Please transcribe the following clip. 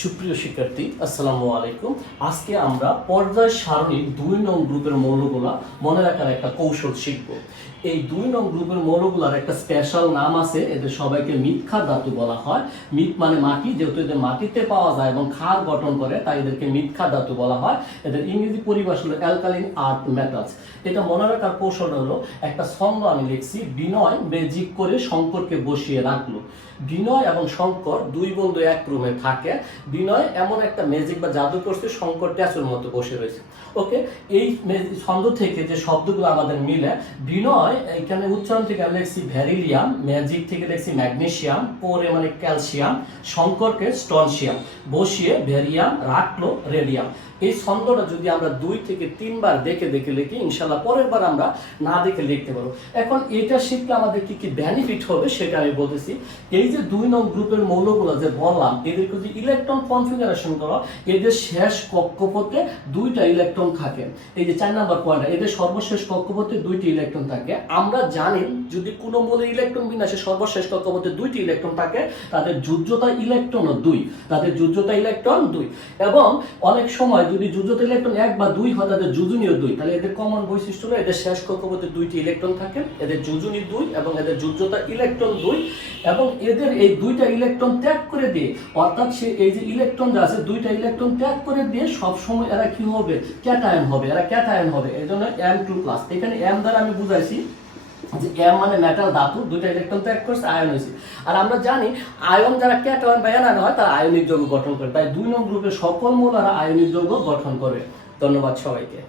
সুপ্রিয় শিক্ষার্থী, আসসালামু আলাইকুম। আজকে আমরা পর্যায় সারণীর 2 নং গ্রুপের মৌলগুলা মনে রাখার একটা কৌশল শিখব। এই 2 নং গ্রুপের মৌলগুলার একটা স্পেশাল নাম আছে, এদের সবাইকে মিথ্যা ধাতু বলা হয়। মিথ মানে মাটি, যেহেতু এদের মাটিতে পাওয়া যায় এবং ক্ষার গঠন করে, তাই এদেরকে মিথ্যা ধাতু বলা হয়। এদের ইংরেজি পরিভাষা হলো অ্যালকালিন আর্থ মেটালস। এটা মনে রাখার কৌশল হলো, একটা ছন্দ আমি লিখছি, বিনয় ম্যাজিক করে শঙ্করকে বসিয়ে রাখলো। বিনয় এবং শঙ্কর দুই বন্ধু এক রুমে থাকে। বিনয় এমন একটা ম্যাজিক বা জাদু করছে, শঙ্কর ট্যাচুর মতো বসে রয়েছে। ওকে, এই ছন্দ থেকে যে শব্দগুলো আমাদের মিলে, বিনয় এখানে উচ্চারণ থেকে আমি লিখছি ভ্যারিলিয়াম, ম্যাজিক থেকে লিখছি ম্যাগনেসিয়াম, পরে মানে ক্যালসিয়াম, শঙ্করকে স্টনসিয়াম, বসিয়ে ভ্যারিয়াম, রাখলো রেডিয়াম। এই ছন্দটা যদি আমরা 2 থেকে 3 বার দেখে দেখে লিখি, ইনশাল্লাহ পরের বার আমরা না দেখে লিখতে পারবো। এখন এটা শিখলে আমাদের কি কি বেনিফিট হবে সেটা আমি বলতেছি। এই যে 2 নং গ্রুপের মৌলগুলো যে বললাম, এদেরকে যদি ইলেকট্রন কনফিগারেশন করো, এদের শেষ কক্ষপথে 2টা ইলেকট্রন থাকে। এই যে 4 নাম্বার পয়েন্ট, এদের সর্বশেষ কক্ষপথে 2টি ইলেকট্রন থাকে। আমরা জানি যদি কোনো মৌলের ইলেকট্রন বিন্যাসে সর্বশেষ কক্ষপথে 2টি ইলেকট্রন থাকে, তাদের যোজ্যতা ইলেকট্রন 2, তাদের যোজ্যতা ইলেকট্রন 2। এবং অনেক সময় যদি যোজ্যতা ইলেকট্রন 1 বা 2 হয়, তাদের যোজনীয় 2। তাহলে এদের কমন বৈশিষ্ট্য হলো এদের শেষ কক্ষপথে 2টি ইলেকট্রন থাকে, এদের যোজনী 2 এবং এদের যোজ্যতা ইলেকট্রন 2। এবং এদের এই 2টা ইলেকট্রন ত্যাগ করে দিয়ে, অর্থাৎ সে এই যে ইলেকট্রন যা আছে 2টা ইলেকট্রন ত্যাগ করে দিয়ে সব সময় এরা কি হবে, ক্যাটায়ন হবে, এরা ক্যাটায়ন হবে। এইজন্য M2+। এখানে M দ্বারা আমি বুঝাইছি যে M মানে মেটাল ধাতু, 2টা ইলেকট্রন ত্যাগ করছে, আয়ন হয়েছে। আর আমরা জানি আয়ন যারা ক্যাটায়ন বা অ্যানায়ন হয়, তারা আয়নিক যৌগ গঠন করে। তাই 2 নং গ্রুপের সকল মৌলরা আয়নিক যৌগ গঠন করে। ধন্যবাদ সবাইকে।